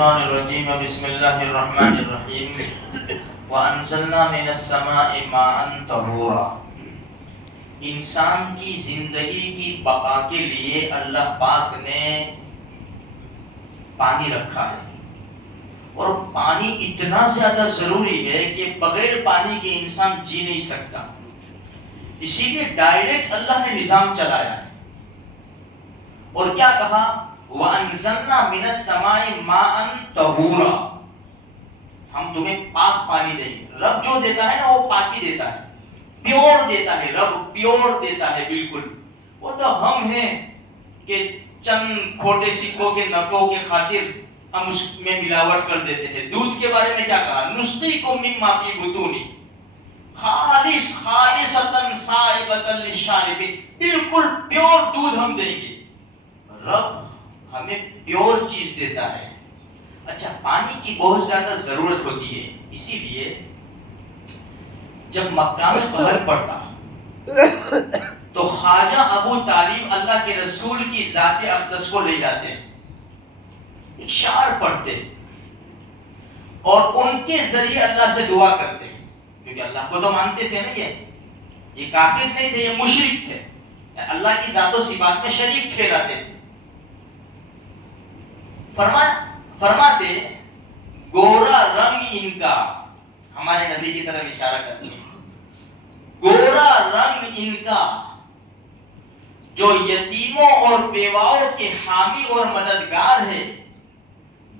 الشیطان الرجیم بسم اللہ الرحمن الرحیم وَأَنزَلْنَا مِنَ السَّمَاءِ مَاءً طَهُورًا۔ انسان کی زندگی کی بقا کے لیے اللہ پاک نے پانی رکھا ہے، اور پانی اتنا زیادہ ضروری ہے کہ بغیر پانی کے انسان جی نہیں سکتا، اسی لیے ڈائریکٹ اللہ نے نظام چلایا ہے۔ اور کیا کہا؟ وَأَنزَلْنَا مِنَ السَّمَاءِ مَاءً طَهُورًا، ہم تمہیں پاک پانی دیں گے۔ رب جو دیتا ہے نا وہ پاکی دیتا ہے، پیور دیتا ہے، رب پیور دیتا ہے بالکل۔ وہ تو ہم ہیں کہ چند کھوٹے سکوں کے نفعوں کے خاطر ہم اس میں ملاوٹ کر دیتے ہیں۔ دودھ کے بارے میں کیا کہا؟ نُسْقِيكُم مِّمَّا فِي بُطُونِهِ خالصۃ سائغۃ للشاربین، بالکل پیور دودھ ہم دیں گے۔ رب ہمیں پیور چیز دیتا ہے۔ اچھا، پانی کی بہت زیادہ ضرورت ہوتی ہے، اسی لیے جب مکہ میں قحط پڑتا تو خواجہ ابو طالب اللہ کے رسول کی ذات اقدس کو لے جاتے، ایک شعر پڑھتے اور ان کے ذریعے اللہ سے دعا کرتے، کیونکہ اللہ کو تو مانتے تھے نا، یہ کافر نہیں تھے، یہ مشرک تھے، اللہ کی ذات و صفات میں شریک ٹھہراتے تھے۔ فرماتے گورا رنگ ان کا، ہمارے نبی کی طرف اشارہ کرتے ہیں، گورا رنگ ان کا جو یتیموں اور بیواؤں کے حامی اور مددگار ہے،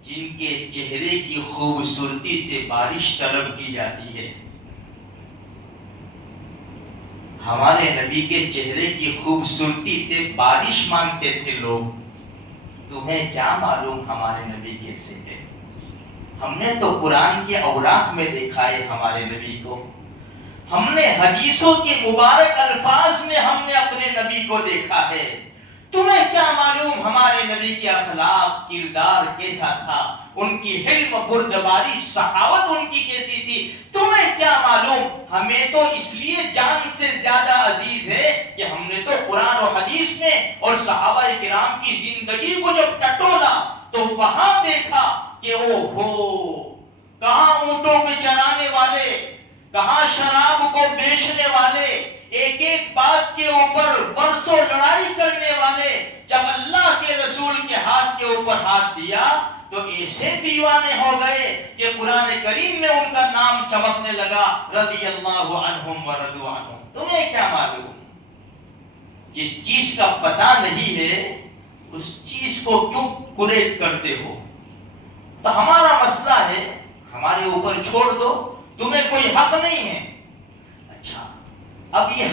جن کے چہرے کی خوبصورتی سے بارش طلب کی جاتی ہے۔ ہمارے نبی کے چہرے کی خوبصورتی سے بارش مانگتے تھے لوگ۔ تمہیں کیا معلوم ہمارے نبی کیسے ہے؟ ہم نے تو قرآن کے اوراق میں دیکھا ہے ہمارے نبی کو، ہم نے حدیثوں کے مبارک الفاظ میں ہم نے اپنے نبی کو دیکھا ہے۔ تمہیں کیا معلوم ہمارے نبی کے اخلاق کردار کیسا تھا، ان کی حلم بردباری سخاوت ان کی کیسی تھی؟ تمہیں کیا معلوم؟ ہمیں تو اس لیے جان سے زیادہ عزیز ہے کہ ہم نے تو قرآن و حدیث میں اور صحابہ کرام کی زندگی کو جب ٹٹولا تو وہاں دیکھا کہ او ہو، کہاں اونٹوں کے چرانے والے، کہاں شراب کو بیچنے والے، ایک ایک بات کے اوپر برسوں لڑائی کرنے والے، جب اللہ کے رسول کے ہاتھ کے اوپر ہاتھ دیا تو ایسے دیوانے ہو گئے کہ قرآن کریم میں ان کا نام چمکنے لگا، رضی اللہ عنہم ورضوا عنہ۔ تمہیں کیا معلوم؟ جس چیز کا پتہ نہیں ہے اس چیز کو کیوں قریب کرتے ہو؟ تو ہمارا مسئلہ ہے، ہمارے اوپر چھوڑ دو، تمہیں کوئی حق نہیں ہے۔ اچھا، اب یہ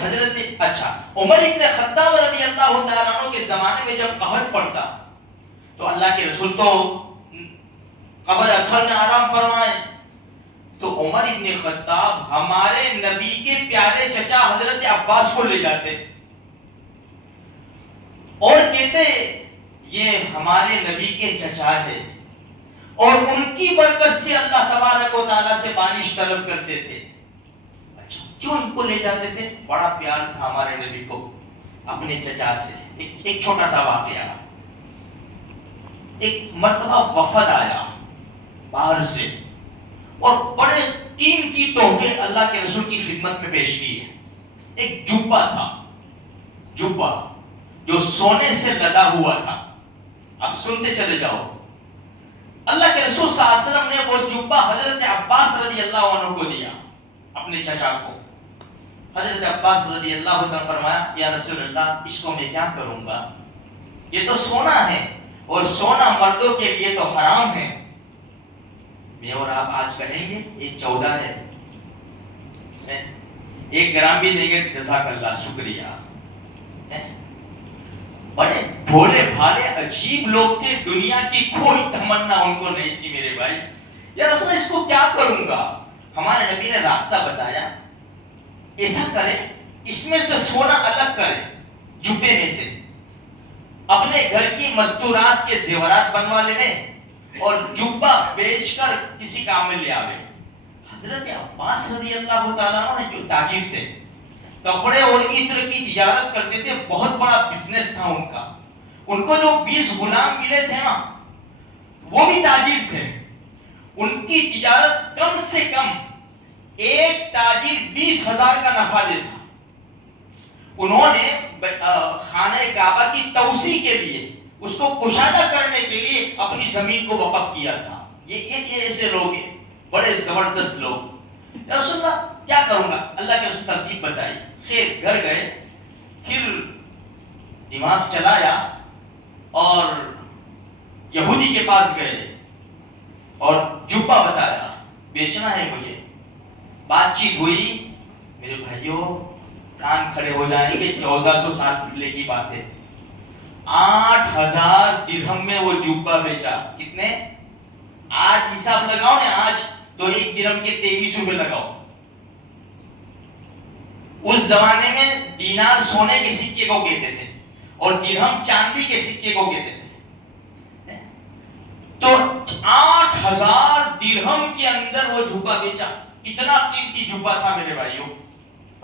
عمر ابن خطاب رضی اللہ تعالیٰ عنہ کے زمانے میں جب قحط پڑتا تو اللہ کے رسول تو قبر اطہر میں آرام فرمائے، تو عمر ابن خطاب ہمارے نبی کے پیارے چچا حضرت عباس کو لے جاتے اور کہتے یہ ہمارے نبی کے چچا ہے، اور ان کی برکت سے اللہ تبارک و تعالیٰ سے بارش طلب کرتے تھے۔ اچھا، کیوں ان کو لے جاتے تھے؟ بڑا پیار تھا ہمارے نبی کو اپنے چچا سے۔ ایک چھوٹا سا واقعہ، ایک مرتبہ وفد آیا باہر سے اور بڑے قیمتی تحفے اللہ کے رسول کی خدمت میں پیش کیے۔ ایک جبہ تھا، جبہ جو سونے سے لدا ہوا تھا۔ اب سنتے چلے جاؤ، اللہ کے رسول صلی اللہ علیہ وسلم نے وہ جبہ حضرت عباس رضی اللہ عنہ کو دیا، اپنے چچا کو۔ حضرت عباس رضی اللہ عنہ فرمایا، یا رسول اللہ، اس کو میں کیا کروں گا؟ یہ تو سونا ہے، اور سونا مردوں کے لیے تو حرام ہے۔ میں اور آپ آج کہیں گے 1.14 ہے، 1 گرام بھی دیں گے تو جزاک اللہ، شکریہ۔ بڑے بھولے بھالے عجیب لوگ تھے، دنیا کی کوئی تمنا ان کو نہیں تھی میرے بھائی۔ یا رسول اس کو کیا کروں گا؟ ہمارے نبی نے راستہ بتایا، ایسا کرے اس میں سے سونا الگ کرے، جبے میں سے اپنے گھر کی مستورات کے زیورات بنوا لے اور جبہ بیچ کر کسی کام میں لے آوے۔ حضرت عباس رضی اللہ تعالیٰ عنہ جو تاجر تھے، کپڑے اور عطر کی تجارت کرتے تھے، بہت بڑا بزنس تھا ان کا۔ ان کو جو 20 غلام ملے تھے نا، وہ بھی تاجر تھے، ان کی تجارت کم سے کم ایک تاجر 20,000 کا نفع دیتا. انہوں نے خانہ کعبہ کی توسیع کے لیے، اس کو کشادہ کرنے کے لیے اپنی زمین کو وقف کیا تھا. یہ ایسے لوگ ہیں، بڑے زبردست لوگ. رسول اللہ کیا کروں گا؟ اللہ کے رسول ترتیب بتائی. خیر گھر گئے، پھر دماغ چلایا اور یہودی کے پاس گئے اور جبہ بتایا بیچنا ہے مجھے. بات چیت ہوئی. میرے بھائیوں کان کھڑے ہو جائیں گے، 1400 سال پہلے کی بات ہے. 8,000 درہم میں وہ جبہ بیچا. کتنے؟ آج حساب لگاؤ نا، آج تو ایک درہم کے 23 روپے لگاؤ. اس زمانے میں دینار سونے کے سکے کو کہتے تھے اور درہم چاندی کے سکے کو کہتے تھے. تو 8,000 درہم کے اندر وہ جبہ بیچا. اتنا قیمتی جبہ تھا میرے بھائیوں،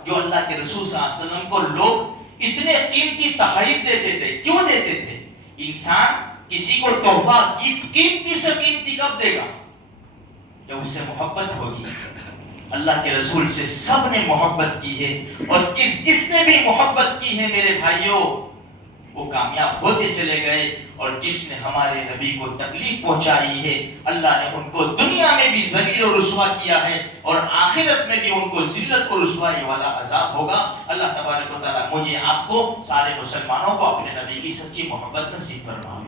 جو اللہ کے رسول صلی اللہ علیہ وسلم کو لوگ اتنے قیمتی تحائف دیتے تھے. کیوں دیتے تھے؟ انسان کسی کو تحفہ گفٹ قیمتی سے قیمتی کب دے گا؟ جب اس سے محبت ہوگی. اللہ کے رسول سے سب نے محبت کی ہے، اور جس نے بھی محبت کی ہے میرے بھائیوں وہ کامیاب ہوتے چلے گئے. اور جس نے ہمارے نبی کو تکلیف پہنچائی ہے اللہ نے ان کو دنیا میں بھی ذلیل و رسوا کیا ہے، اور آخرت میں بھی ان کو ذلت و رسوائی والا عذاب ہوگا. اللہ تبارک و تعالیٰ مجھے آپ کو سارے مسلمانوں کو اپنے نبی کی سچی محبت نصیب فرمائے.